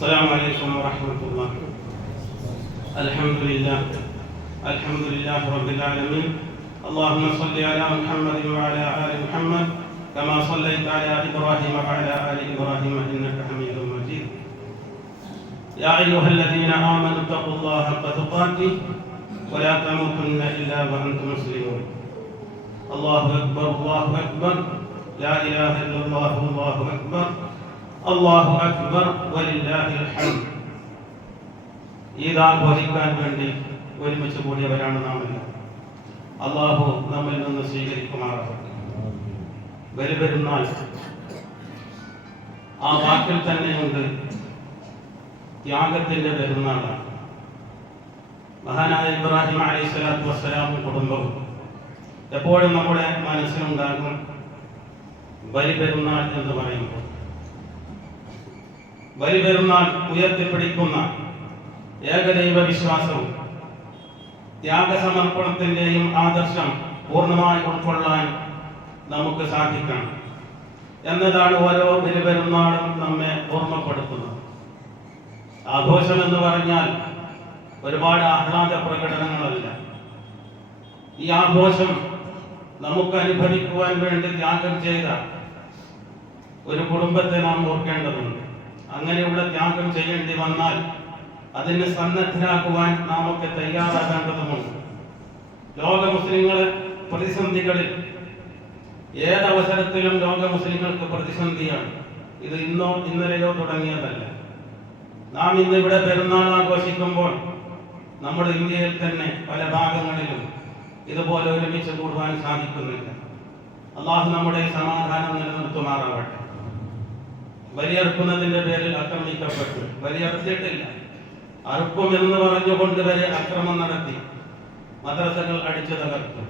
السلام عليكم ورحمة الله. الحمد لله رب العالمين. اللهم صل على محمد وعلى آل محمد كما صليت على إبراهيم وعلى آل إبراهيم إنك حميد مجيد. يا أيها الذين آمنوا اتقوا الله حق تقاته ولا تموتن إلا وأنتم مسلمون. الله أكبر الله أكبر لا إله إلا الله الله أكبر അല്ലാഹു അക്ബർ വലില്ലാഹിൽ ഹംദ്. ഈദ് ആഘോഷിക്കാൻ വേണ്ടി ഒരുമിച്ച് കൂടിയവരാണ് നാം എല്ലാം. അല്ലാഹു നമ്മിൽ നിന്ന് സ്വീകരിക്കുമാറാകട്ടെ. ബലിപെരുന്നാൾ ആ വാക്കിൽ തന്നെയുണ്ട് ത്യാഗത്തിന്റെ പെരുന്നാളാണ്. മഹാനായ ഇബ്രാഹിം അലൈഹിസ്സലാത്തു വസ്സലാമും കുടുംബവും എപ്പോഴും നമ്മുടെ മനസ്സിലുണ്ടാകും ബലിപെരുന്നാൾ എന്ന് പറയുമ്പോൾ. ബലിപെരുന്നാൾ ഉയർത്തിപ്പിടിക്കുന്ന ഏകദൈവ വിശ്വാസവും ത്യാഗസമർപ്പണത്തിന്റെയും ആദർശം പൂർണ്ണമായി ഉൾക്കൊള്ളാൻ നമുക്ക് സാധിക്കണം എന്നതാണ് ഓരോ ബലിപെരുന്നാളും നമ്മെ ഓർമ്മപ്പെടുത്തുന്നത്. ആഘോഷം എന്ന് പറഞ്ഞാൽ ഒരുപാട് ആഹ്ലാദ പ്രകടനങ്ങളല്ല. ഈ ആഘോഷം നമുക്ക് അനുഭവിക്കുവാൻ വേണ്ടി ത്യാഗം ചെയ്ത ഒരു കുടുംബത്തെ നാം ഓർക്കേണ്ടതുണ്ട്. അങ്ങനെയുള്ള ത്യാഗം ചെയ്യേണ്ടി വന്നാൽ അതിന് സന്നദ്ധരാക്കുവാൻ നാം ഒക്കെ തയ്യാറാകേണ്ടതുണ്ട്. ലോക മുസ്ലിങ്ങളെ പ്രതിസന്ധികളിൽ ഏതവസരത്തിലും ലോക മുസ്ലിങ്ങൾക്ക് പ്രതിസന്ധിയാണ്. ഇത് ഇന്നോ ഇന്നലെയോ തുടങ്ങിയതല്ല. നാം ഇന്നിവിടെ പെരുന്നാൾ ആഘോഷിക്കുമ്പോൾ നമ്മുടെ ഇന്ത്യയിൽ തന്നെ പല ഭാഗങ്ങളിലും ഇതുപോലെ ഒരുമിച്ച് കൂടുവാൻ സാധിക്കുന്നില്ല. അള്ളാഹു നമ്മുടെ സമാധാനം നിലനിർത്തുമാറാവട്ടെ. ബലിയർക്കുന്നതിന്റെ പേരിൽ ആക്രമിക്കപ്പെട്ടു. ബലിയർത്തിയിട്ടില്ല, അറുക്കും എന്ന് പറഞ്ഞുകൊണ്ട് വരെ അക്രമം നടത്തി മദ്രസകൾ അടിച്ചു തകർത്തു,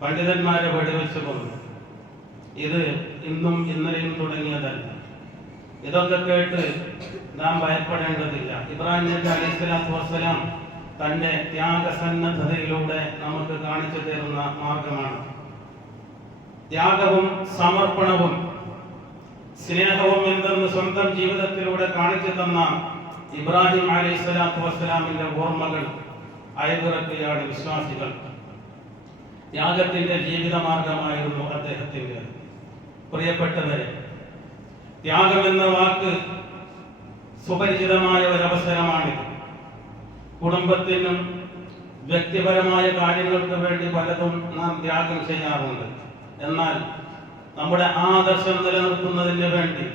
പണ്ഡിതന്മാരെ വെടിവെച്ചു കൊന്നു. ഇത് ഇന്നും ഇന്നലെയും തുടങ്ങിയതല്ല. ഇതൊക്കെ കേട്ട് നാം ഭയപ്പെടേണ്ടതില്ല. ഇബ്രാഹിം നബി അലൈഹിസ്സലാത്തു വസ്സലാം തന്റെ ത്യാഗസന്നദ്ധതയിലൂടെ നമുക്ക് കാണിച്ചു തരുന്ന മാർഗമാണ്. ത്യാഗവും സമർപ്പണവും സ്നേഹവും എന്തെന്ന് സ്വന്തം ജീവിതത്തിലൂടെ കാണിച്ചു തന്ന ഇബ്രാഹിം അലൈഹിസ്സലാത്തു വസ്സലാമിന്റെ ഓർമ്മകൾ അയവിറക്കുകയാണ് വിശ്വാസികൾ. ത്യാഗത്തിന്റെ ജീവിത മാർഗമായിരുന്നു അദ്ദേഹത്തിന്റെ. പ്രിയപ്പെട്ടവരെ, ത്യാഗം എന്ന വാക്ക് സുപരിചിതമായ ഒരവസരമാണിത്. കുടുംബത്തിനും വ്യക്തിപരമായ കാര്യങ്ങൾക്ക് വേണ്ടി പലതും നാം ത്യാഗം ചെയ്യാറുണ്ട്. എന്നാൽ നമ്മുടെ ആദർശം നിലനിർത്തുന്നതിന് വേണ്ടി,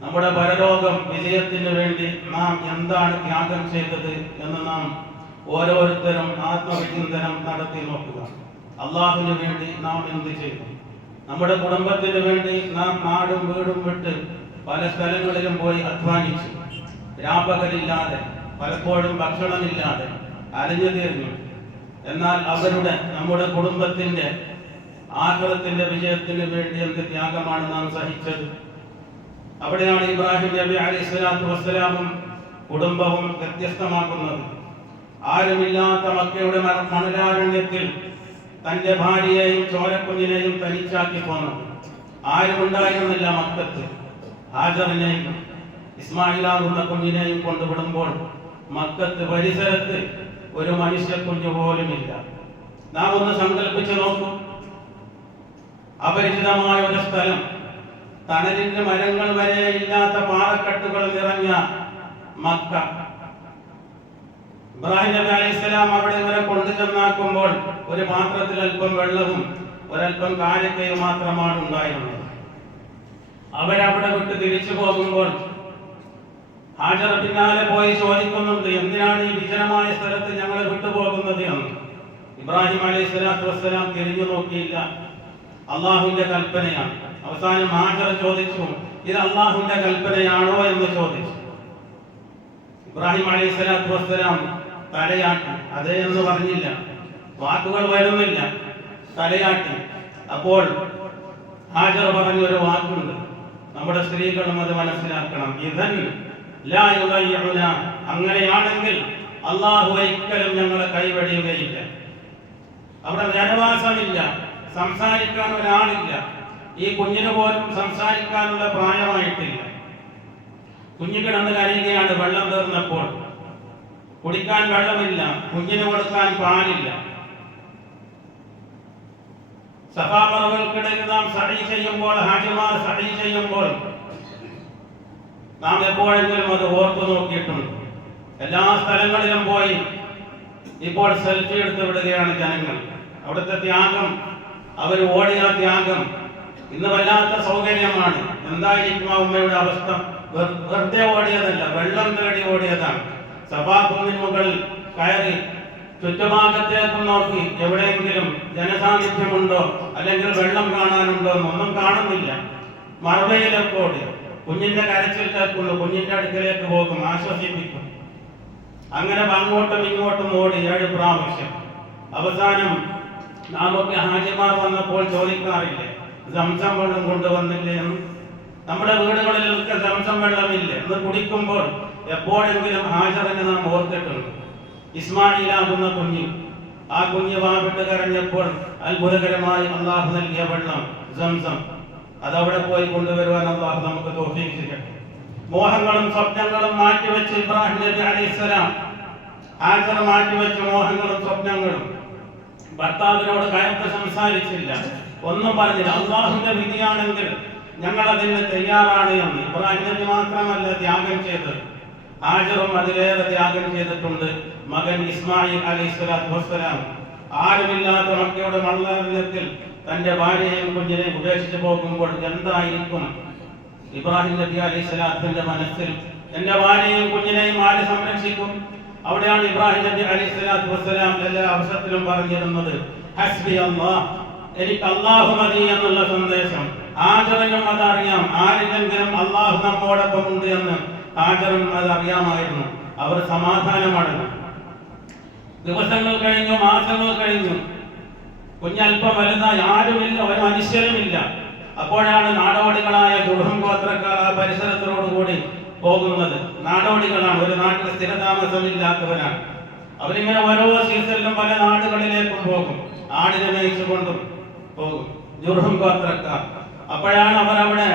നമ്മുടെ പരലോകം വിജയത്തിന് വേണ്ടി നാം എന്താണ് ത്യാഗം ചെയ്തത് എന്ന് നാം ഓരോരുത്തരും ആത്മവിചിന്തനം നടത്തി നോക്കുക. അള്ളാഹുവിന് വേണ്ടി നാം എന്ത് ചെയ്തു? നമ്മുടെ കുടുംബത്തിന് വേണ്ടി നാം നാടും വീടും വിട്ട് പല സ്ഥലങ്ങളിലും പോയി അധ്വാനിച്ചു. രാപ്പകലില്ലാതെ, പലപ്പോഴും ഭക്ഷണമില്ലാതെ അലഞ്ഞു തീർന്നു. എന്നാൽ നമ്മുടെ കുടുംബത്തിന്റെ ആഖിറത്തിന്റെ വിജയത്തിന് വേണ്ടി എന്ത് ത്യാഗമാണ് നാം സഹിച്ചത്? അവിടെയാണ് ഇബ്രാഹിം നബി അലൈഹിസ്സലാത്തു വസ്സലാമും കുടുംബവും വ്യത്യസ്തമാക്കുന്നത്. ആരുമില്ലാത്ത മക്കയുടെ മണലാരണ്യത്തിൽ തന്റെ ഭാര്യയെയും ചോരക്കുഞ്ഞിനെയും തനിച്ചാക്കി പോന്നു. ആരുമുണ്ടായിരുന്നില്ല മക്കത്ത്. ഹാജറിനെയും ഇസ്മായിലാകുന്ന കുഞ്ഞിനെയും കൊണ്ടുവിടുമ്പോൾ മക്കത്ത് പരിസരത്ത് ഒരു മനുഷ്യക്കുഞ്ഞു പോലുമില്ല. നാം ഒന്ന് സങ്കല്പിച്ചു നോക്കൂ. അപരിചിതമായ ഒരു സ്ഥലം, തണലിന്റെ മരങ്ങൾ വരെ ഇല്ലാത്ത പാറക്കെട്ടുകൾ നിറഞ്ഞ മക്ക. ഇബ്രാഹിം നബി അലൈഹിസ്സലാം അവിടെ വരെ കൊണ്ടു ചെന്നാക്കുമ്പോൾ ഒരു പാത്രത്തിൽ അല്പം വെള്ളവും ഒരല്പം കാരക്കയും മാത്രമാണ് ഉണ്ടായിരുന്നത്. അവരവിടെ വിട്ട് തിരിച്ചു പോകുമ്പോൾ ഹാജർ പിന്നാലെ പോയി ചോദിക്കുന്നുണ്ട്, എന്തിനാണ് ഈ വിജനമായ സ്ഥലത്ത് ഞങ്ങളെ വിട്ടുപോകുന്നത് എന്ന്. ഇബ്രാഹിം അലൈഹിസ്സലാത്തു വസ്സലാം തിരിഞ്ഞു നോക്കിയില്ല. അള്ളാഹുവിന്റെ കൽപ്പനയാണ്. അവസാനം ഹാജർ ചോദിച്ചു, ഇത് അള്ളാഹുവിന്റെ കൽപ്പനയാണോ എന്ന് ചോദിച്ചു. ഇബ്രാഹിം അലൈഹിസ്സലാത്തു വസ്സലാം തലയാട്ടി. അതേ എന്ന് പറഞ്ഞില്ല, വാക്കുകൾ വരുന്നില്ല, തലയാട്ടി. അപ്പോൾ ഹാജർ പറഞ്ഞൊരു വാക്കുണ്ട്, നമ്മുടെ സ്ത്രീകളും അത് മനസ്സിലാക്കണം. ഇദൻ ലാ യുദയ്യുന, അങ്ങനെയാണെങ്കിൽ അള്ളാഹു ഒരിക്കലും ഞങ്ങളെ കൈവെടിയുകയില്ല. അവിടെ ജനവാസമില്ല, സംസാരിക്കാൻ ഒരാളില്ല. ഈ കുഞ്ഞിന് പോലും സംസാരിക്കാനുള്ള പ്രായമായിട്ടില്ല. കുഞ്ഞു കിടന്ന് കരയുകയാണ് വെള്ളം തീർന്നപ്പോൾ. കുടിക്കാൻ വെള്ളമില്ല, കുഞ്ഞിന് കൊടുക്കാൻ പാലില്ല. സഫാ മറവുകൾക്കിടയിൽ നാം സഅീ ചെയ്യുമ്പോൾ, ഹാജിമാർ സഅീ ചെയ്യുമ്പോൾ നാം എപ്പോഴെങ്കിലും അത് ഓർത്തു നോക്കിയിട്ടുണ്ട്. എല്ലാ സ്ഥലങ്ങളിലും പോയി ഇപ്പോൾ സെൽഫി എടുത്ത് വിടുകയാണ് ജനങ്ങൾ. അവിടുത്തെ ത്യാഗം, അവർ ഓടിയ ത്യാഗം ഇന്ന് വല്ലാത്ത സൗകര്യമാണ്. എന്തായിരിക്കും ആ ഉമ്മയുടെ അവസ്ഥ? വെറുതെ ഓടിയതല്ല, വെള്ളം തേടി ഓടിയതാണ്. സഫാ കുന്നിൻ മുകളിൽ കയറി ചുറ്റുഭാഗത്തേക്ക് നോക്കി എവിടെയെങ്കിലും ജനസാന്നിധ്യമുണ്ടോ അല്ലെങ്കിൽ വെള്ളം കാണാനുണ്ടോ എന്നൊന്നും കാണുന്നില്ല. മറുപടിയിലേക്ക് ഓടി കുഞ്ഞിന്റെ കരച്ചിൽ കേൾക്കുന്നു, കുഞ്ഞിന്റെ അടുക്കലേക്ക് പോകും, ആശ്വസിപ്പിക്കും. അങ്ങനെ അങ്ങോട്ടും ഇങ്ങോട്ടും ഓടി 7 പ്രാവശ്യം. അവസാനം നാമൊക്കെ ഹാജിമാർ വന്നപ്പോൾ ചോദിക്കാറില്ലേ, സംസം വെള്ളം കൊണ്ടുവന്നില്ലേ എന്ന്? നമ്മുടെ വീടുകളിലൊക്കെ സംസം വെള്ളമില്ല എന്ന് കുടിക്കുമ്പോൾ എപ്പോഴെങ്കിലും ഹാജറിനെ നാം ഓർത്തിട്ടുണ്ട്. ഇസ്മായിലാകുന്ന കുഞ്ഞ്, ആ കുഞ്ഞ് വാവിട്ട് കരഞ്ഞപ്പോൾ അത്ഭുതകരമായി അള്ളാഹു നൽകിയ വെള്ളം സംസം, അതവിടെ പോയി കൊണ്ടുവരുവാൻ അള്ളാഹു നമുക്ക് തൗഫീഖ് ചെയ്യട്ടെ. മോഹങ്ങളും സ്വപ്നങ്ങളും മാറ്റിവെച്ച് ഇബ്രാഹിം നബി അലൈഹിസ്സലാം ഹാജർ മാറ്റിവെച്ച മോഹങ്ങളും സ്വപ്നങ്ങളും ഭർത്താവിനോട് കയർത്ത് സംസാരിച്ചില്ല, ഒന്നും പറഞ്ഞില്ല. അള്ളാഹുവിന്റെ വിധിയാണെങ്കിൽ ഞങ്ങൾ അതിന് തയ്യാറാണ് എന്ന് ഇബ്രാഹിം നബി മാത്രമല്ല ത്യാഗം ചെയ്തത്, ഹാജറും അതിലേറെ ത്യാഗം ചെയ്തിട്ടുണ്ട്. മകൻ ഇസ്മായിൽ അലൈഹിസ്സലാത്തു വസ്സലാം ആരുമില്ലാത്ത മക്കയുടെ മണലാരണ്യത്തിൽ തന്റെ ഭാര്യയെയും കുഞ്ഞിനെയും ഉപേക്ഷിച്ചു പോകുമ്പോൾ എന്തായിരിക്കും ഇബ്രാഹിം നബി അലൈഹിസ്സലാത്തിന്റെ മനസ്സിൽ? എന്റെ ഭാര്യയെയും കുഞ്ഞിനെയും ആര് സംരക്ഷിക്കും? അവിടെയാണ് ഇബ്രാഹിം നബി അലൈഹിസ്സലാത്തു വസ്സലാം എല്ലാ അവസരത്തിലും പറഞ്ഞിരുന്നത്, ഹസ്ബി അല്ലാഹ്, എനിക്ക് അല്ലാഹു മതി എന്നുള്ള സന്ദേശം. ഹാജറിനും അതറിയാം, ആരില്ലെങ്കിലും അല്ലാഹു നമ്മോടൊപ്പം ഉണ്ട് എന്ന് ഹാജറിനും അതറിയാമായിരുന്നു. അവർ സമാധാനമടഞ്ഞു. ദിവസങ്ങൾ കഴിഞ്ഞു, മാസങ്ങൾ കഴിഞ്ഞു, കുഞ്ഞൽപ്പം വലുതായി, ആരുമില്ല, ഒരു മനുഷ്യരുമില്ല. അപ്പോഴാണ് നാടോടികളായ ജുർഹും ഗോത്രക്കാർ ആ പരിസരത്തോടുകൂടി പോകുന്നത്. നാടോടികളാണ്, ഒരു നാട്ടിൽ സ്ഥിരതാമസമില്ലാത്തവരാണ്. അവരിങ്ങനെ ഓരോ സീസണിലും പല നാടുകളിലേക്കും പോകും, ആടിനെ മേയിച്ചുകൊണ്ടും പോകും ജുർഹും ഗോത്രക്കാർ. അപ്പോഴാണ് അവർ അവിടെ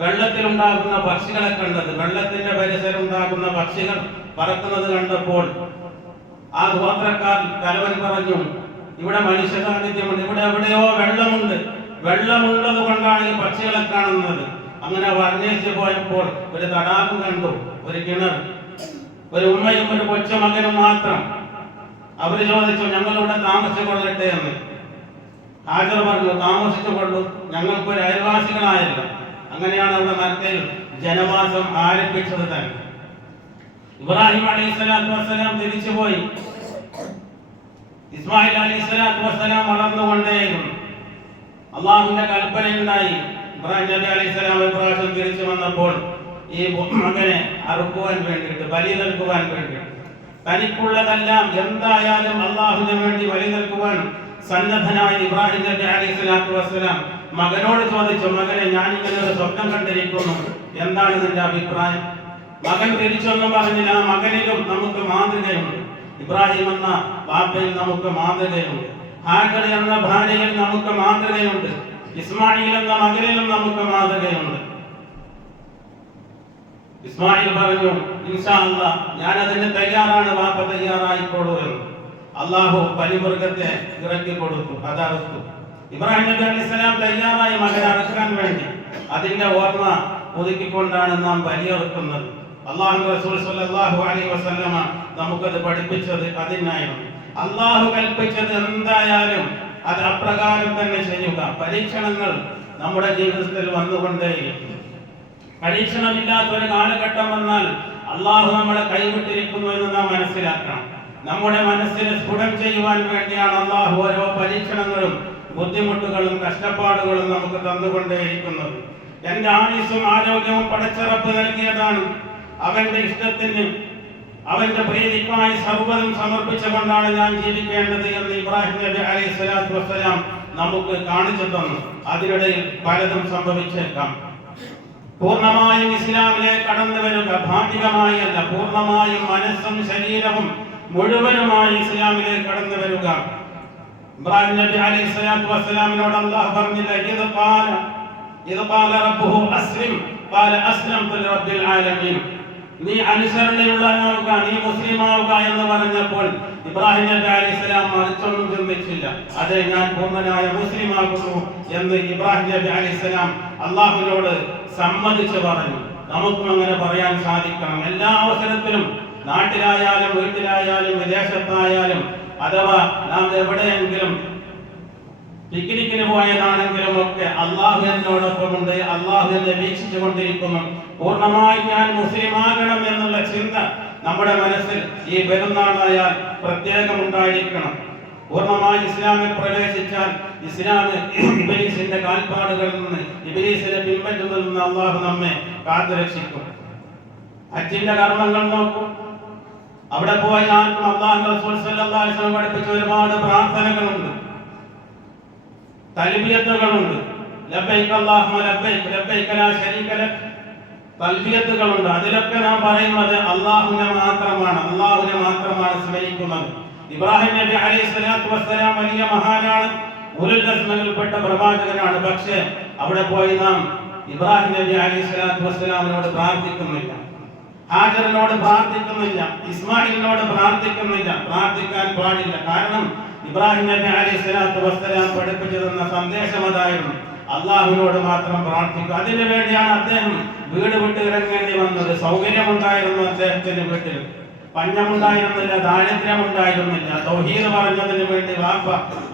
വെള്ളത്തിലുണ്ടാകുന്ന പക്ഷികളെ കണ്ടത്. വെള്ളത്തിന്റെ പരിസരം ഉണ്ടാകുന്ന പക്ഷികൾ പറക്കുന്നത് കണ്ടപ്പോൾ ആ ഗോത്രക്കാർ തലവൻ പറഞ്ഞു, ഇവിടെ മനുഷ്യ സാന്നിധ്യമുണ്ട്, ഇവിടെ എവിടെയോ വെള്ളമുണ്ട്, വെള്ളമുള്ളത് കൊണ്ടാണ് ഈ പക്ഷികളെ കാണുന്നത്. അങ്ങനെ അന്വേഷിച്ചു പോയപ്പോൾ ഒരു തടാകം കണ്ടു, ഒരു കിണർ, ഒരു ഉമ്മയും ഒരു കൊച്ചുമകനും മാത്രം. അവര് ചോദിച്ചു, ഞങ്ങളിവിടെ താമസിച്ചു കൊള്ളട്ടെ എന്ന്. ഹാജർ പറഞ്ഞു, താമസിച്ചു കൊള്ളു, ഞങ്ങൾക്കൊരു അയൽവാസികളായല്ല. അങ്ങനെയാണ് അവിടെ മക്കയിൽ ജനവാസം ആരംഭിച്ചത് തന്നെ. ഇബ്രാഹിം അലൈഹിസ്സലാത്തു വസ്സലാം തിരിച്ചുപോയി. ഇസ്മായിൽ അലൈഹിസ്സലാത്തു വസ്സലാം വളർന്നുകൊണ്ടേയിരുന്നു. അള്ളാഹുവിന്റെ കൽപ്പനയുണ്ടായി. ഇബ്രാഹിം നബി അലൈഹിസ്സലാം ഒരു പ്രാവശ്യം തിരിച്ചു വന്നപ്പോൾ ഈ മകനെ അറുക്കുവാൻ വേണ്ടിയിട്ട്, ബലി നൽകുവാൻ വേണ്ടിയിട്ട്, തനിക്കുള്ളതെല്ലാം എന്തായാലും അള്ളാഹുവിന് വേണ്ടി ബലി നൽകുവാൻ സന്നദ്ധനായ ഇബ്രാഹിം നബി അലൈഹിസ്സലാത്തു വസ്സലാം മകനോട് ചോദിച്ചു, മകനെ, ഞാൻ ഇങ്ങനെ ഒരു സ്വപ്നം കണ്ടിരിക്കുന്നു, എന്താണ് നിന്റെ അഭിപ്രായം? മകൻ തിരിച്ചൊന്നും പറഞ്ഞില്ല. ആ മകനിലും നമുക്ക് മാതൃകയുണ്ട്, ഇബ്രാഹിം എന്ന വാപ്പയിൽ നമുക്ക് മാതൃകയുണ്ട്, ഹാജർ എന്ന ഭാര്യയിൽ നമുക്ക് മാതൃകയുണ്ട്, ഇസ്മായിൽ എന്ന മകനിലും നമുക്ക് മാതൃകയുണ്ട്. ഇസ്മായിൽ പറഞ്ഞു, ഇൻഷാ അല്ലാഹ് ഞാൻ അതിന് തയ്യാറാണ്, വാപ്പ തയ്യാറായിക്കോളൂ എന്ന്. അള്ളാഹു പരിമൃഗത്തെ ഇറക്കി കൊടുത്തു, അതറുത്തു. ഇബ്രാഹിം നബി അലൈഹിസ്സലാം തയ്യാറായി മകനെ അറക്കാൻ വേണ്ടി. അതിന്റെ ഓർമ്മ പുതുക്കിക്കൊണ്ടാണ് നാം ബലിയറുക്കുന്നത്. അല്ലാഹു റസൂൽ സ്വല്ലല്ലാഹു അലൈഹി വസല്ലമ നമുക്കത് പഠിപ്പിച്ചത് അതിനായിരുന്നു. അല്ലാഹു കൽപ്പിച്ചത് എന്തായാലും അത് അപ്രകാരം തന്നെ ചെയ്യുക. പരീക്ഷണങ്ങൾ നമ്മുടെ ജീവിതത്തിൽ വന്നുകൊണ്ടേയിരിക്കും. പരീക്ഷണമില്ലാത്ത ഒരു കാലഘട്ടം വന്നാൽ അല്ലാഹു നമ്മളെ കൈവിട്ടിരിക്കുന്നു എന്ന് നാം മനസ്സിലാക്കണം. നമ്മുടെ മനസ്സിനെ സ്ഫുടം ചെയ്യുവാൻ വേണ്ടിയാണ് അല്ലാഹു ഓരോ പരീക്ഷണങ്ങളും ബുദ്ധിമുട്ടുകളും കഷ്ടപ്പാടുകളും നമുക്ക് തന്നുകൊണ്ടേയിരിക്കുന്നത്. എന്റെ ആയുസ്സും ആരോഗ്യവും പടച്ചറപ്പ് നൽകിയതാണ്. അവന്റെ ഇഷ്ടത്തിന്, അവന്റെ പ്രീതിക്കായി സർവ്വതും സമർപ്പിച്ചുകൊണ്ടാണ് ഞാൻ ജീവിക്കേണ്ടത് എന്ന് ഇബ്രാഹിം നബി അലൈഹിസ്സലാത്തു വസ്സലാം നമുക്ക് കാണിച്ചു തന്നു. അതിനിടയിൽ പലതും സംഭവിച്ചേക്കാം. പൂർണ്ണമായും ഇസ്ലാമിലേക്ക് കടന്നു വരിക, ഭാഗികമായി അല്ല, പൂർണ്ണമായും മനസ്സും ശരീരവും മുഴുവനുമായി ഇസ്ലാമിലേക്ക് കടന്നു വരിക. ഇബ്രാഹിം നബി അലൈഹിസ്സലാത്തു വസ്സലാമിനോട് അല്ലാഹു പറഞ്ഞില്ല, ഇദ് ഖാല റബ്ബുഹു അസ്ലിം ഖാല അസ്ലംതു ലിറബ്ബിൽ ആലമീൻ. നീ അനുസരണയുള്ളവനാവുക, നീ മുസ്ലിമാവുക എന്ന് പറഞ്ഞപ്പോൾ ഇബ്രാഹിം നബി അലൈഹിസ്സലാം മറിച്ചൊന്നും ചിന്തിച്ചില്ല. അതെ, ഞാൻ പൂർണ്ണനായ മുസ്ലിമാകുന്നു എന്ന് ഇബ്രാഹിം നബി അലൈഹിസ്സലാം അള്ളാഹുവിനോട് സമ്മതിച്ചു പറഞ്ഞു. നമുക്കും അങ്ങനെ പറയാൻ സാധിക്കണം. എല്ലാ അവസരത്തിലും, നാട്ടിലായാലും വീട്ടിലായാലും വിദേശത്തായാലും, അഥവാ നാം എവിടെയെങ്കിലും പിക്നിക്കിന് പോയതാണെങ്കിലും ഒക്കെ അള്ളാഹു എന്നോടൊപ്പമുണ്ട്, അള്ളാഹു എന്നെ വീക്ഷിച്ചു കൊണ്ടിരിക്കുന്നു, പൂർണ്ണമായി ഞാൻ മുസ്ലിമാകണം എന്നുള്ള ചിന്ത നമ്മുടെ മനസ്സിൽ ഈ പെരുന്നാളായാൽ പ്രത്യേകം ഉണ്ടായിരിക്കണം. പൂർണ്ണമായി ഇസ്ലാമിൽ പ്രവേശിച്ചാൽ ഇബ്ലീസിന്റെ കാൽപ്പാടുകളിൽ നിന്ന്, ഇബ്ലീസിനെ പിൻപറ്റുന്നതിൽ നിന്ന് അള്ളാഹു നമ്മെ കാത്തുരക്ഷിക്കും. ഹജ്ജിന്റെ കർമ്മങ്ങൾ നോക്കും. അവിടെ പോയി ആർക്കും അല്ലാഹുവിന്റെ റസൂൽ സ്വല്ലല്ലാഹു അലൈഹി വസല്ലം പഠിപ്പിച്ച ഒരുപാട് പ്രാർത്ഥനകളുണ്ട്, തൽബിയത്തുകളുണ്ട്. ലബ്ബൈക അല്ലാഹുമ്മ ലബ്ബൈക ലബ്ബൈക ലാ ശരീക ലക്, തൽബിയത്തുകളുണ്ട്. അതിലൊക്കെ നാം പറയുന്നത് അല്ലാഹുവിനെ മാത്രമാണ് സ്മരിക്കുന്നത്. ഇബ്രാഹിം നബി അലൈഹി സ്വലാത്തു വസ്സലാം വലിയ മഹാനാണ്, ഉലുൽ അസ്മിൽപ്പെട്ട പ്രവാചകനാണ്. പക്ഷേ അവിടെ പോയി നാം ഇബ്രാഹിം നബി അലൈഹി സ്വലാത്തു വസ്സലാമിനോട് പ്രാർത്ഥിക്കുന്നില്ല, ഹാജറിനോട് പ്രാർത്ഥിക്കുന്നില്ല, ഇസ്മായിലിനോട് പ്രാർത്ഥിക്കുന്നില്ല. പ്രാർത്ഥിക്കാൻ പാടില്ല. കാരണം ഇബ്രാഹിം നബി അലൈഹി സ്വലാത്തു വസ്സലാം പഠിപ്പിച്ചു തന്ന സന്ദേശം അതായിരുന്നു, അള്ളാഹുവിനോട് മാത്രം പ്രാർത്ഥിക്കുക. അതിനു വേണ്ടിയാണ് അദ്ദേഹം വീട് വിട്ട് ഇറങ്ങേണ്ടി വന്നത്. സൗകര്യമുണ്ടായിരുന്നു അദ്ദേഹത്തിന്റെ വീട്ടിൽ, പഞ്ഞമുണ്ടായിരുന്നില്ല, ദാരിദ്ര്യമുണ്ടായിരുന്നില്ല. തൗഹീദ് പറഞ്ഞതിന് വേണ്ടി വാപ്പ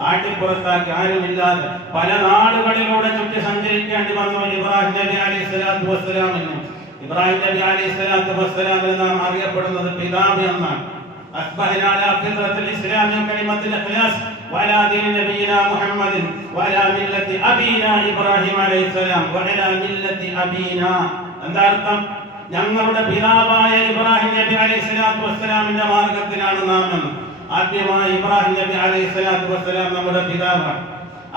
ആട്ടിപ്പുറത്താക്കി, ആരുമില്ലാതെ പല നാടുകളിലൂടെ ചുറ്റി സഞ്ചരിക്കേണ്ടി വന്നു ഇബ്രാഹിം നബി അലൈഹി സ്വലാത്തു വസ്സലാമിന്. ഇബ്രാഹിം നബി അലൈഹി സ്വലാത്തു വസ്സലാമിന് നാം അറിയപ്പെടുന്നത് പിതാവ് എന്നാണ്. أصبحنا على فطرة الإسلام وكلمة الإخلاص وعلى دين نبينا محمد وعلى ملة أبينا إبراهيم عليه السلام وعلى ملة أبينا. എന്താ അർത്ഥം? ഞങ്ങളുടെ പിതാവായ ഇബ്രാഹിം നബി അലൈഹി സ്വലാത്തു വസ്സലാമിന്റെ മാർഗത്തിലാണ് നാം എന്ന്. ആദ്യമായി ഇബ്രാഹിം നബി അലൈഹി സ്വലാത്തു വസ്സലാം നമ്മുടെ പിതാവാണ്.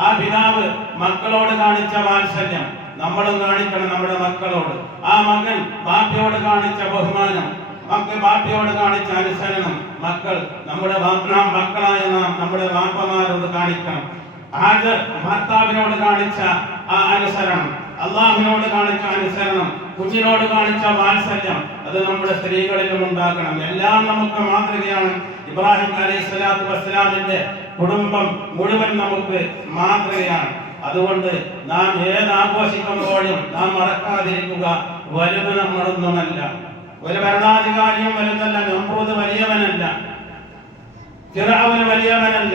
ആ പിതാവ് മക്കളോട് കാണിച്ച വാത്സല്യം നമ്മളും കാണിക്കണം നമ്മുടെ മക്കളോട്. ആ മകൻ ബാപ്പയോട് കാണിച്ച ബഹുമാനം, മക്കൾ ബാപ്പയോട് കാണിച്ച അനുസരണം മക്കൾ മക്കളായ നാം നമ്മുടെ ബാപ്പമാരോട് കാണിക്കണം. ഹാജർ ഭർത്താവിനോട് കാണിച്ച ആ അനുസരണം, അള്ളാഹുവിനോട് കാണിച്ച അനുസരണം, കുഞ്ഞിനോട് കാണിച്ച വാത്സല്യം, അത് നമ്മുടെ സ്ത്രീകളിലും ഉണ്ടാക്കണം. എല്ലാം നമുക്ക് മാതൃകയാണ്. ഇബ്രാഹിം അലൈഹി സ്വലാത്തു വസ്സലാമിന്റെ കുടുംബം മുഴുവൻ നമുക്ക് മാതൃകയാണ്. അതുകൊണ്ട് നാം ഏത് ആഘോഷിക്കുമ്പോഴും നാം മറക്കാതിരിക്കുക, വലുത് നമ്മളൊന്നുമല്ല, ഒരു ഭരണാധികാരിയും വലുതല്ല, നമ്രൂദ് വലിയവനല്ല, ഫിർഔൻ വലിയവനല്ല,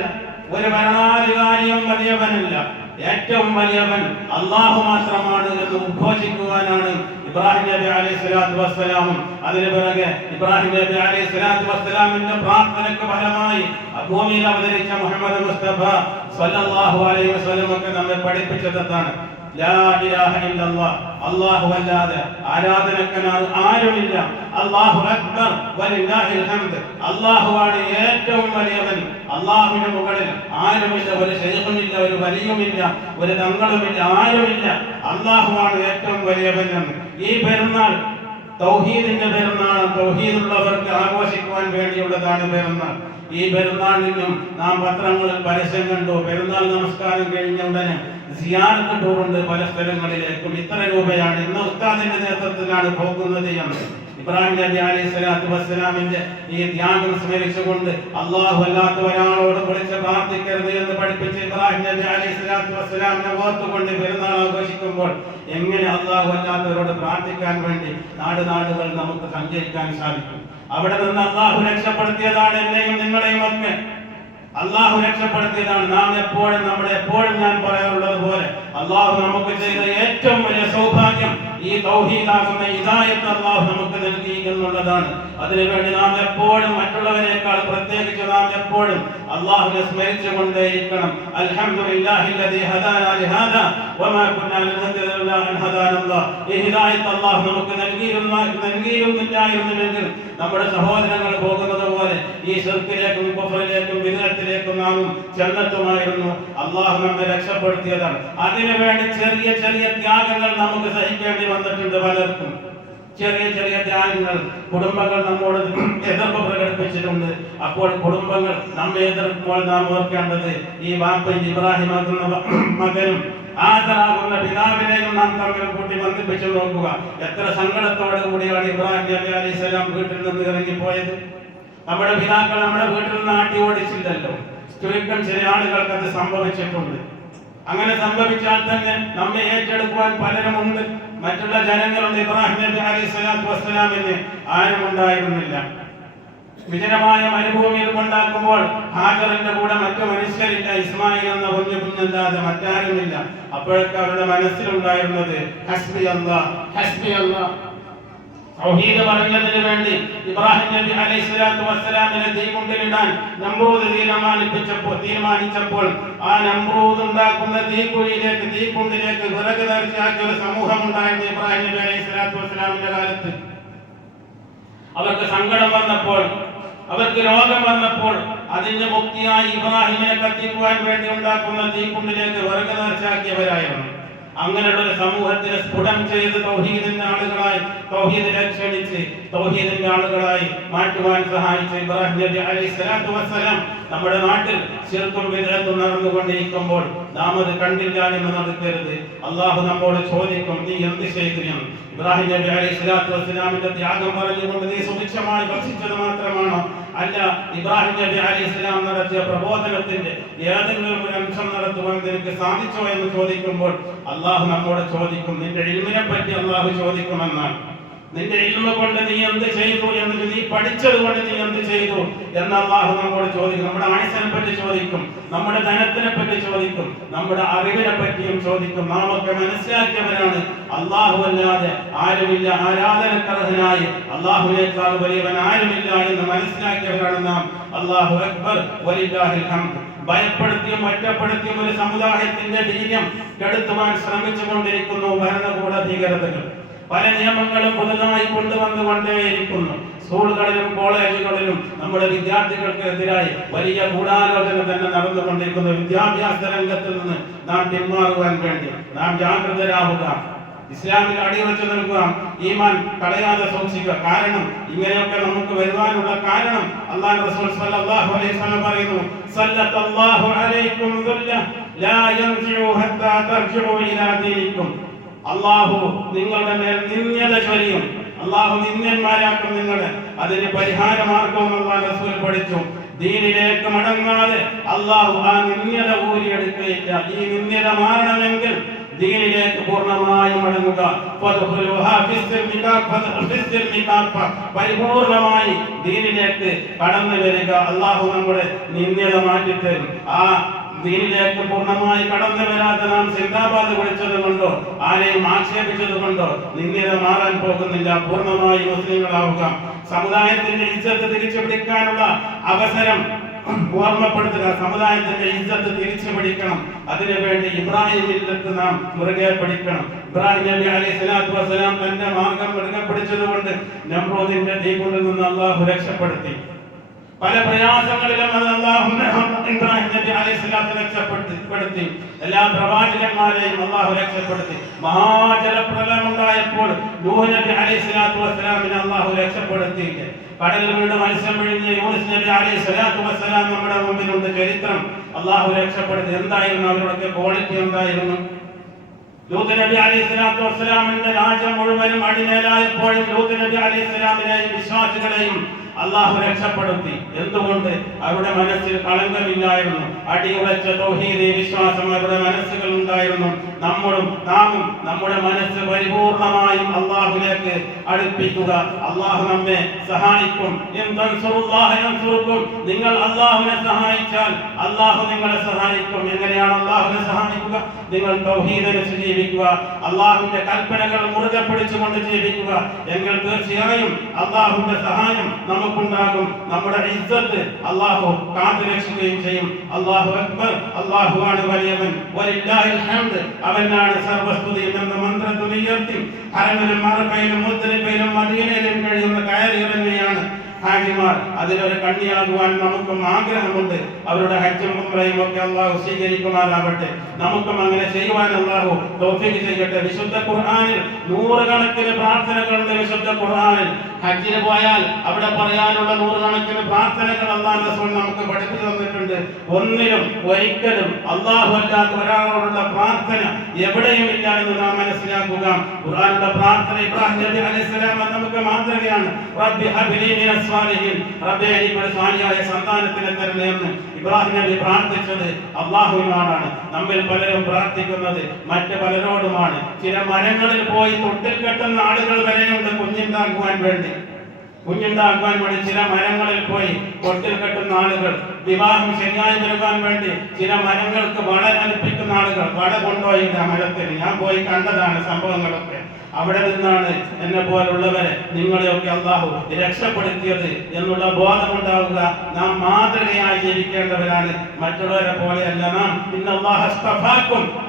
ഒരു ഭരണാധികാരിയും വലിയവനല്ല. ഏറ്റവും വലിയവൻ അല്ലാഹു മാത്രമാണ് എന്ന് ഉദ്ഘോഷിക്കുവാനാണ് ഇബ്രാഹിം നബി അലൈഹി സ്വലാത്തു വസ്സലാമും അതിനു പിറകെ ഇബ്രാഹിം നബി അലൈഹി സ്വലാത്തു വസ്സലാമിന്റെ പ്രാർത്ഥനയ്ക്ക് ഫലമായി ഭൂമിയിൽ അവതരിച്ച മുഹമ്മദ് മുസ്തഫ സ്വല്ലല്ലാഹു അലൈഹി വസല്ലം ഒക്കെ നമ്മെ പഠിപ്പിച്ചതാണ്. ലാ ഇലാഹ ഇല്ലല്ലാഹ്, അല്ലാഹു അല്ലാതെ ആരാധനക്കനാർ ആരുമില്ല. അല്ലാഹു അക്ബർ വലില്ലാഹിൽ ഹംദ്, അല്ലാഹുവാണ് ഏറ്റവും വലിയവൻ. അല്ലാഹുവിന് മുകളിൽ ആരുമില്ല, ഒരു ശൈഖുമില്ല, ഒരു വലിയുമില്ല, ഒരു തങ്ങളുമില്ല, ആരുമില്ല. അല്ലാഹുവാണ് ഏറ്റവും വലിയവൻ എന്ന്. ഈ പെരുന്നാൾ തൗഹീദിന്റെ പെരുന്നാൾ, തൗഹീദുള്ളവർക്ക് ആഘോഷിക്കുവാൻ വേണ്ടിയുള്ളതാണ് പെരുന്നാൾ. ഈ പെരുന്നാളിനും നാം പത്രങ്ങളിൽ പരസ്യം കണ്ടു, പെരുന്നാൾ നമസ്കാരം കഴിഞ്ഞ ഉടനെ സിയാറത്ത് ടൂറുണ്ട് പല സ്ഥലങ്ങളിലേക്കും, ഇത്ര രൂപയാണ്, ഇന്ന് ഉസ്താദിന്റെ നേതൃത്വത്തിലാണ് പോകുന്നത് എന്ന്. ഇബ്രാഹിം നബി അലൈഹി സ്വലാത്തു വസ്സലാമിന്റെ ഈ ത്യാഗം സ്മരിച്ചുകൊണ്ട് അല്ലാഹു അല്ലാത്ത ഒരാളോട് വിളിച്ച് പ്രാർത്ഥിക്കരുത് എന്ന് പഠിപ്പിച്ച ഇബ്രാഹിം നബി അലൈഹി സ്വലാത്തു വസ്സലാമിനെ ഓർത്തുകൊണ്ട് പെരുന്നാൾ ആഘോഷിക്കുമ്പോൾ എങ്ങനെ അല്ലാഹു അല്ലാത്തവരോട് പ്രാർത്ഥിക്കാൻ വേണ്ടി നാടുകൾ നമുക്ക് സഞ്ചരിക്കാൻ സാധിക്കും? അവിടെ നിന്ന് അല്ലാഹു രക്ഷപ്പെടുത്തിയതാണ് എന്നെയും നിങ്ങളെയും ഒക്കെ. അല്ലാഹു രക്ഷപ്പെടുത്തിയതാണ്. നാം എപ്പോഴും ഞാൻ പറയാറുള്ളത് പോലെ അല്ലാഹു നമുക്ക് ചെയ്ത ഏറ്റവും വലിയ സൗഭാഗ്യം ഈ തൗഹീദാകുന്ന ഹിദായത്ത് അല്ലാഹു നമുക്ക് നൽകി എന്നുള്ളതാണ്. അതിനുവേണ്ടി നാം എപ്പോഴും മറ്റുള്ളവരെക്കാൾ പ്രത്യേകിച്ച് നാം എപ്പോഴും അല്ലാഹുവിനെ സ്മരിച്ചുകൊണ്ടേയിരിക്കണം. അൽഹംദുലില്ലാഹില്ലദീ ഹദാനാ ലിഹാദാ വമാ കുന്നാ ലിനഹ്തദിയ ലൗലാ അൻ ഹദാനല്ലാഹ്. ഈ ഹിദായത്ത് അല്ലാഹു നമുക്ക് നൽകിയിരുന്നില്ലായിരുന്നുവെങ്കിൽ നമ്മുടെ സഹോദരങ്ങൾ പോകുന്നത് പോലെ ഈ ശിർക്കിലേക്കും കുഫറിലേക്കും ബിദ്അത്തിലേക്കും നാം ചെന്നെത്തുമായിരുന്നു. അല്ലാഹു നമ്മെ രക്ഷപ്പെടുത്തിയതാണ്. അതിനുവേണ്ടി ചെറിയ ചെറിയ ത്യാഗങ്ങൾ നമുക്ക് സഹിക്കേണ്ടി വന്നിട്ടുണ്ട് പലർക്കും. ചെറിയ ചെറിയ ത്യാഗങ്ങൾ. കുടുംബങ്ങൾ നമ്മോട് എതിർപ്പ് പ്രകടിപ്പിച്ചിട്ടുണ്ട്. അപ്പോൾ കുടുംബങ്ങൾ നമ്മെ എതിർക്കുമ്പോൾ നാം ഓർക്കേണ്ടത് ഈ വാപ്പ ഇബ്രാഹിം ആകുന്ന മകനും ആദരാകുന്ന പിതാവിനെയും നാം തമ്മിൽ കൂട്ടി ബന്ധിപ്പിച്ചു നോക്കുക. എത്ര സങ്കടത്തോടു കൂടിയാണ് ഇബ്രാഹിം നബി അലൈഹിസ്സലാം വീട്ടിൽ നിന്ന് ഇറങ്ങിപ്പോയത്. നമ്മുടെ പിതാക്കൾ നമ്മുടെ വീട്ടിൽ നിന്ന് ആട്ടി ഓടിച്ചില്ലല്ലോ. ചുരുക്കം ചില ആളുകൾക്ക് അത് സംഭവിച്ചിട്ടുണ്ട്. അങ്ങനെ സംഭവിച്ചാൽ തന്നെ നമ്മെ ഏറ്റെടുക്കുവാൻ പലരുമുണ്ട്. മറ്റുള്ള ജനങ്ങളുണ്ട്. ഇബ്രാഹിം നബി അലൈഹിസ്സലാത്തു വസ്സലാമിന് ആരും ഉണ്ടായിരുന്നില്ല. വിജനമായ മരുഭൂമിയിൽ കൊണ്ടാക്കുമ്പോൾ ഹാജറിന്റെ കൂടെ മറ്റു മനുഷ്യരില്ല. ഇസ്മായിൽ എന്ന കുഞ്ഞല്ലാതെ മറ്റാരുമില്ല. അപ്പോഴൊക്കെ അവരുടെ മനസ്സിലുണ്ടായിരുന്നത് ഹസ്ബി അല്ലാഹ്, ഹസ്ബി അല്ലാഹ്. തൗഹീദ് പറഞ്ഞതിന് വേണ്ടി ഇബ്രാഹിം നബി അലൈഹിസ്സലാത്തു വസ്സലാമിനെ തീകൊണ്ടിലിടാൻ നമ്രൂദ് തീരുമാനിച്ചപ്പോൾ ആ നമ്രൂദ് ഉണ്ടാക്കുന്ന തീക്കുണ്ടിലേക്ക് വിറക് നിറച്ചാക്കിയ ഒരു സമൂഹം ഉണ്ടായിരുന്നു ഇബ്രാഹിം നബി അലൈഹിസ്സലാത്തു വസ്സലാമിന്റെ കാലത്ത്. അവർക്ക് സങ്കടം വന്നപ്പോൾ, അവർക്ക് രോഗം വന്നപ്പോൾ അതിന്റെ മുക്തിയായി ഇബ്രാഹിമിനെ കത്തിക്കുവാൻ വേണ്ടി ഉണ്ടാക്കുന്ന തീക്കുണ്ടിലേക്ക് വിറക് നിറച്ചാക്കിയവരായിരുന്നു. അങ്ങനെയുള്ള ഒരു സമൂഹത്തിനെ സ്ഫുടം ചെയ്ത് തൗഹീദിന്റെ ആളുകളായി, തൗഹീദിനെ ക്ഷണിച്ച് തൗഹീദിന്റെ ആളുകളായി മാറ്റുവാൻ സഹായിച്ച ഇബ്രാഹിം നബി അലൈഹിസ്സലാത്തു വസ്സലാം നമ്മുടെ നാട്ടിൽ ശിർക്കും ബിദ്അത്തും നടന്നുകൊണ്ടിരിക്കുമ്പോൾ നാം അത് കണ്ടില്ല എന്ന് നടക്കരുത്. അല്ലാഹു നമ്മോട് ചോദിക്കും, നീ എന്ത് ചെയ്തു എന്ന്. ഇബ്രാഹിം നബി അലൈഹിസ്സലാത്തു വസ്സലാമിന്റെ ത്യാഗം പറഞ്ഞുകൊണ്ട് നീ സുഭിക്ഷമായി ഭക്ഷിച്ചത് മാത്രമാണോ? അല്ല, ഇബ്രാഹിം നബി അലൈഹിസ്സലാം നടത്തിയ പ്രബോധനത്തിന്റെ ഏതെങ്കിലും ഒരു അംശം നടത്തുവാൻ നിനക്ക് സാധിച്ചോ എന്ന് ചോദിക്കുമ്പോൾ അല്ലാഹു നമ്മോട് ചോദിക്കും. നിന്റെ ഇൽമിനെ പറ്റി അല്ലാഹു ചോദിക്കുമെന്നാണ്. നിന്റെ ഇൽമ കൊണ്ട് നീ എന്ത് ചെയ്തു എന്ന്, നീ പഠിച്ചത് കൊണ്ട് നീ എന്ത് ചെയ്തു എന്ന് അല്ലാഹു നമ്മോട് ചോദിക്കും. നമ്മുടെ ആയുസ്സിനെ പറ്റി ചോദിക്കും, നമ്മുടെ ധനത്തിനെ പറ്റി ചോദിക്കും, നമ്മുടെ അറിവിനെ പറ്റിയും ചോദിക്കും. നാം ഒക്കെ മനസ്സിലാക്കിയവരാണ് അല്ലാഹു അല്ലാതെ ആരുമില്ല, ആരാധനക്കർഹനായി അല്ലാഹുവിനേക്കാൾ വലിയവൻ ആരുമില്ല എന്ന് മനസ്സിലാക്കിയവരാണ് നാം. അല്ലാഹു അക്ബർ, വലില്ലാഹിൽ ഹംദ്. ഭയപ്പെടുത്തിയും ഒറ്റപ്പെടുത്തിയും ഒരു സമുദായത്തിന്റെ ധൈര്യം കെടുത്തുവാൻ ശ്രമിച്ചുകൊണ്ടിരിക്കുന്നു ഭരണകൂട ഭീകരതകൾ. പല നിയമങ്ങളും പുതുതായി കൊണ്ടുവന്നുകൊണ്ടേയിരിക്കുന്നു. സ്കൂളുകളിലും കോളേജുകളിലും നമ്മുടെ വിദ്യാർത്ഥികൾക്കെതിരായി വലിയ ഗൂഢാലോചന തന്നെ നടന്നുകൊണ്ടിരിക്കുന്നു. വിദ്യാഭ്യാസ രംഗത്തിൽ നിന്ന് നാം പിന്മാറുവാൻ വേണ്ടി നാം ജാഗ്രതരാവുക, ഇസ്ലാമിൽ അടിയുറച്ചു നൽകുക, ഈമാൻ കളയാതെ സൂക്ഷിക്കുക. കാരണം ഇങ്ങനെയൊക്കെ നമുക്ക് വരുവാനുള്ള കാരണം അല്ലാഹു റസൂൽ സ്വല്ലല്ലാഹു അലൈഹി വസല്ലം പറയുന്നു, സല്ലല്ലാഹു അലൈക്കും ദുല്ല ലാ യൻസിഉ ഹത്താ തർജിഉ ഇലാ ദീനിക്കും. അല്ലാഹു നിങ്ങളുടെ മേൽ നിന്യത ചൊരിയും, അല്ലാഹു നിന്യന്മാരാക്കും നിങ്ങളെ. അതിന് പരിഹാരമാർഗവും അല്ലാഹു റസൂൽ പഠിച്ചു. ദീനിലേക്ക് മടങ്ങാതെ അല്ലാഹു ആ നിന്യത ഊരിയെടുക്കുകയില്ല. ഈ നിന്യത മാറണമെങ്കിൽ ദീനിലേക്ക് പൂർണ്ണമായും മടങ്ങുക. പരിപൂർണമായി ദീനിലേക്ക് കടന്നു വരിക. അല്ലാഹു നമ്മുടെ നിന്യത മാറ്റിത്തരും. ആ ദീനിലേക്ക് പൂർണ്ണമായി കടന്നു വരാതെ നാം സിന്ദാബാദ് വിളിച്ചത് കൊണ്ടോ ആരെയും ആക്ഷേപിച്ചത് കൊണ്ടോ നിന്യത മാറാൻ പോകുന്നില്ല. പൂർണ്ണമായി മുസ്ലിങ്ങളാവുക. സമുദായത്തിന്റെ ഇജ്ജത്ത് തിരിച്ചു പിടിക്കാനുള്ള അവസരം ഓർമ്മപ്പെടുത്തുക. സമുദായത്തിന്റെ ഇജ്ജത്ത് തിരിച്ചു പിടിക്കണം. അതിനുവേണ്ടി ഇബ്രാഹിമിലേക്ക് നാം മുറുകെ പിടിക്കണം. ഇബ്രാഹിം നബി അലൈഹിസ്സലാത്തു വസ്സലാം തന്റെ മാർഗം മുറുകെ പിടിച്ചതുകൊണ്ട് നമ്രൂദിന്റെ തീകൊണ്ടിൽ നിന്ന് അല്ലാഹു രക്ഷപ്പെടുത്തി. പല പ്രയാസങ്ങളിലും ഇബ്രാഹിം നബി അലൈഹിസ്സലാത്തു രക്ഷപ്പെടുത്തി. എല്ലാ പ്രവാചകന്മാരെയും അല്ലാഹു രക്ഷപ്പെടുത്തി. മഹാജലപ്രളയം ഉണ്ടായപ്പോൾ നൂഹ് നബി അലൈഹിസ്സലാത്തു വസ്സലാമിനെ അല്ലാഹു രക്ഷപ്പെടുത്തി. കടലിൽ വീണ് മത്സ്യം വിഴുങ്ങിയ യൂനുസ് നബി അലൈഹിസ്സലാത്തു വസ്സലാം നമ്മുടെ മുമ്പിലുണ്ട്. ചരിത്രം അല്ലാഹു രക്ഷപ്പെടുത്തി. എന്തായിരുന്നു അവരുടെ ക്വാളിറ്റി? എന്തായിരുന്നു? ലൂത്ത് നബി അലൈഹിസ്സലാത്തു വസ്സലാമിന്റെ രാജ്യം മുഴുവനും അടിമേലായപ്പോഴും ലൂത്ത് നബി അലൈഹിസ്സലാമിനെയും വിശ്വാസികളെയും അല്ലാഹു രക്ഷപ്പെടുത്തി. എന്തുകൊണ്ട്? അവരുടെ മനസ്സിൽ കളങ്കമില്ലായിരുന്നു. അടിയുറച്ച തൗഹീദി വിശ്വാസം അവരുടെ മനസ്സുകൾ ഉണ്ടായിരുന്നു. നാമും നമ്മുടെ മനസ്സ് പരിപൂർണമായും അല്ലാഹുവിലേക്ക് അടുപ്പിക്കുക. അല്ലാഹു നമ്മെ സഹായിക്കും. നിങ്ങൾ അല്ലാഹുവിനെ സഹായിച്ചാൽ അല്ലാഹു നിങ്ങളെ സഹായിക്കും. എങ്ങനെയാണ് അല്ലാഹുവിനെ സഹായിക്കുക? നിങ്ങൾ തൗഹീദിനെ ജീവിക്കുക, അല്ലാഹുവിന്റെ കൽപ്പനകൾ മുറുകെ പിടിച്ചുകൊണ്ട് ജീവിക്കുക. എങ്കിൽ തീർച്ചയായും അല്ലാഹുവിന്റെ സഹായം നമുക്കുണ്ടാകും. നമ്മുടെ ഇസ്സത്ത് അല്ലാഹു കാത്തുരക്ഷിക്കുകയും ചെയ്യും. അല്ലാഹു അക്ബർ, അല്ലാഹുവാണ് വലിയവൻ. വലില്ലാഹിൽ ഹംദ്, അവനാണ് സർവസ്തുതിയും എന്ന മന്ത്രത്തിൽ ഉയർത്തി ഹറമിലും മറഫയിലും മുസ്ദലിഫയിലും മദീനയിലും കഴിയുന്ന കയറി ഇറങ്ങുകയാണ് ഹാജിമാർ അതിലൊരു കണ്ണിയാകുവാൻ നമുക്കും ആഗ്രഹമുണ്ട്. അവരുടെ ഹജ്ജും ഉംറയും ഒക്കെ അല്ലാഹു സ്വീകരിക്കുമാറാവട്ടെ. നമുക്കും അങ്ങനെ ചെയ്യുവാൻ അല്ലാഹു തൗഫീഖ് ചെയ്യട്ടെ. വിശുദ്ധ ഖുർആനിൽ നൂറുകണക്കിന് പ്രാർത്ഥനകളുണ്ട്. വിശുദ്ധ ഖുർആനിൽ ഹജ്ജിന് പോയാൽ അവിടെ പറയാനുള്ള നൂറുകണക്കിന് പ്രാർത്ഥനകൾ അല്ലാഹു റസൂൽ നമുക്ക് പഠിപ്പിച്ചു തന്നിട്ടുണ്ട്. ഒന്നിലും ഒരിക്കലും അല്ലാഹു അല്ലാത്ത ഒരാളോടുള്ള പ്രാർത്ഥന എവിടെയും ഇല്ല എന്ന് നാം മനസ്സിലാക്കുക. ഖുർആനിലെ പ്രാർത്ഥന ഇബ്രാഹിം നബി അലൈഹിസ്സലാം നമുക്ക് മാതൃകയാണ്. റബ്ബി ഹബ്ലി മിനസ് സ്വാലിഹീൻ, റബ്ബേ എനിക്കൊരു സ്വാലിഹായ സന്താനത്തിനെ തരണേ എന്ന് ഇബ്രാഹിം നബി പ്രാർത്ഥിച്ചത് അല്ലാഹുവിനോടാണ്. നമ്മിൽ പലരും പ്രാർത്ഥിക്കുന്നത് മറ്റ് പലരോടുമാണ്. ചില മരങ്ങളിൽ പോയി തൊട്ടിൽ കെട്ടുന്ന ആളുകൾ വരെയുണ്ട് കുഞ്ഞുണ്ടാക്കുവാൻ വേണ്ടി. ചില മരങ്ങളിൽ പോയി തൊട്ടിൽ കെട്ടുന്ന ആളുകൾ, വിവാഹം ശരിയായി നൽകാൻ വേണ്ടി ചില മരങ്ങൾക്ക് വള കൽപ്പിക്കുന്ന ആളുകൾ വള കൊണ്ടുപോയില്ല മരത്തിന്. ഞാൻ പോയി കണ്ടതാണ് സംഭവങ്ങളൊക്കെ. അവിടെ നിന്നാണ് എന്നെ പോലുള്ളവരെ നിങ്ങളെയൊക്കെ അല്ലാഹു രക്ഷപ്പെടുത്തിയത് എന്നുള്ള ബോധമുണ്ടാവുക. നാം മാതൃകയായി ജീവിക്കേണ്ടവരാണ്, മറ്റുള്ളവരെ പോലെയല്ല നാം.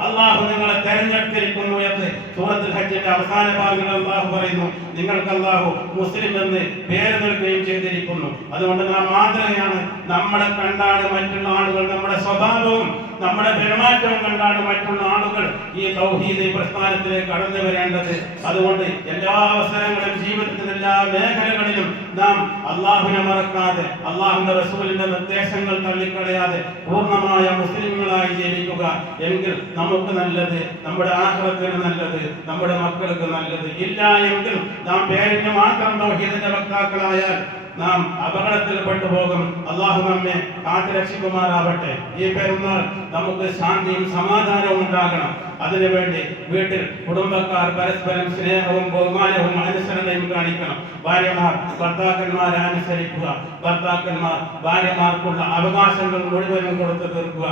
അല്ലാഹു നിങ്ങളെ തെരഞ്ഞെടുത്തിരിക്കുന്നു എന്ന് സൂറത്തുൽ ഹജ്ജിന്റെ അവസാന ഭാഗങ്ങളിൽ അല്ലാഹു പറയുന്നു. നിങ്ങൾക്ക് അല്ലാഹു മുസ്ലിം എന്ന് പേര് നൽകുകയും ചെയ്തിരിക്കുന്നു. അതുകൊണ്ട് നാം മാതൃകയാണ്. നമ്മളെ കണ്ടാണ് മറ്റുള്ള ആളുകൾ, നമ്മുടെ സ്വഭാവവും നമ്മുടെ പെരുമാറ്റവും കണ്ടാണ് മറ്റുള്ള ആളുകൾ ഈ തൗഹീദ് പ്രസ്ഥാനത്തിലേക്ക് കടന്നു വരേണ്ടത്. അതുകൊണ്ട് എല്ലാ അവസരങ്ങളിലും ജീവിതത്തിന്റെ എല്ലാ മേഖലകളിലും നാം അല്ലാഹുവിനെ മറക്കാതെ, അല്ലാഹുവിന്റെ റസൂലിന്റെ നിർദ്ദേശങ്ങൾ തള്ളിക്കളയാതെ പൂർണ്ണമായ മുസ്ലിങ്ങളായി ജീവിക്കുക. എങ്കിൽ നമുക്ക് നല്ലത്, നമ്മുടെ ആഖിറത്തിന് നല്ലത്, നമ്മുടെ മക്കൾക്ക് നല്ലത്. ഇല്ല എങ്കിൽ നാം പേരിന് മാത്രം തൗഹീദിന്റെ വക്താക്കളായാൽ നാം അപകടത്തിൽപ്പെട്ടു പോകും. അല്ലാഹു നമ്മെ കാത്തുരക്ഷിക്കുമാറാവട്ടെ. ഈ പെരുന്നാൾ നമുക്ക് ശാന്തിയും സമാധാനവും ഉണ്ടാകണം. അതിനുവേണ്ടി വീട്ടിൽ കുടുംബക്കാർ പരസ്പരം സ്നേഹവും ബഹുമാനവും അനുസരണയും കാണിക്കണം. ഭാര്യമാർ ഭർത്താക്കന്മാരെ അനുസരിക്കുക. ഭർത്താക്കന്മാർ ഭാര്യമാർക്കുള്ള അവകാശങ്ങൾ മുഴുവനും കൊടുത്തു തീർക്കുക.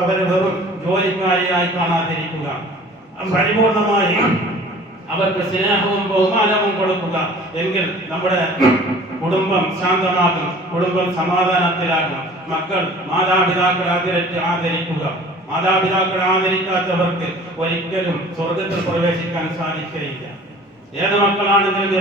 അവരെ വെറും ജോലിക്കാരിയായി കാണാതിരിക്കുക. പരിപൂർണമായി അവർക്ക് സ്നേഹവും ബഹുമാനവും കൊടുക്കുക. എങ്കിൽ നമ്മുടെ കുടുംബം ശാന്തമാകും, കുടുംബം സമാധാനത്തിലാകും. മക്കൾ മാതാപിതാക്കളെ ആദരിക്കുക. മാതാപിതാക്കളെ ആദരിക്കാത്തവർക്ക് ഒരിക്കലും സ്വർഗത്തിൽ പ്രവേശിക്കാൻ സാധിക്കുകയില്ല. ഏത് മക്കളാണെങ്കിലും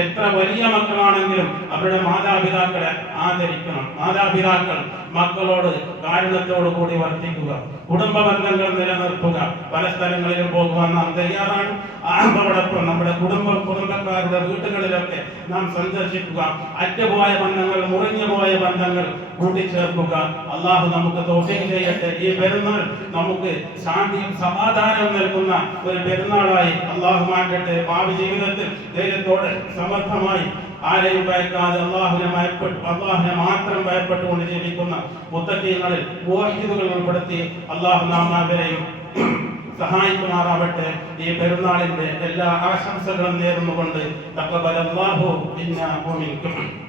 എത്ര വലിയ മക്കളാണെങ്കിലും അവരുടെ മാതാപിതാക്കളെ ആദരിക്കണം. മാതാപിതാക്കൾ മക്കളോട് കാരുണ്യത്തോടു കൂടി വർത്തിക്കുക. കുടുംബ ബന്ധങ്ങൾ നിലനിർത്തുക. പല സ്ഥലങ്ങളിലും പോകുവാൻ നാം തയ്യാറാണ്. അതോടൊപ്പം നമ്മുടെ കുടുംബക്കാരുടെ വീടുകളിലൊക്കെ നാം സന്ദർശിക്കുക. അറ്റുപോയ ബന്ധങ്ങൾ, മുറിഞ്ഞുപോയ ബന്ധങ്ങൾ കൂട്ടിച്ചേർക്കുക. അല്ലാഹു നമുക്ക് തൗഫീഖ് ചെയ്യട്ടെ. ഈ പെരുന്നാൾ നമുക്ക് ശാന്തിയും സമാധാനവും നൽകുന്ന ഒരു പെരുന്നാളായി അല്ലാഹു മാറ്റട്ടെ. ഭാവി ജീവിതത്തിൽ ധൈര്യത്തോടെ സമർത്ഥമായി ആരെയും ഭയക്കാതെ അല്ലാഹുവിനെ മാത്രം ഭയപ്പെട്ടുകൊണ്ട് ജീവിക്കുന്ന മുത്തഖീങ്ങളിൽ മുവഹ്ഹിദുകളിൽ ഉൾപ്പെടുത്തി അല്ലാഹു നാം അവരെയും സഹായിക്കുമാറാവട്ടെ. ഈ പെരുന്നാളിന്റെ എല്ലാ ആശംസകളും നേർന്നുകൊണ്ട് തഖബ്ബലല്ലാഹു മിന്നാ വ മിൻകും.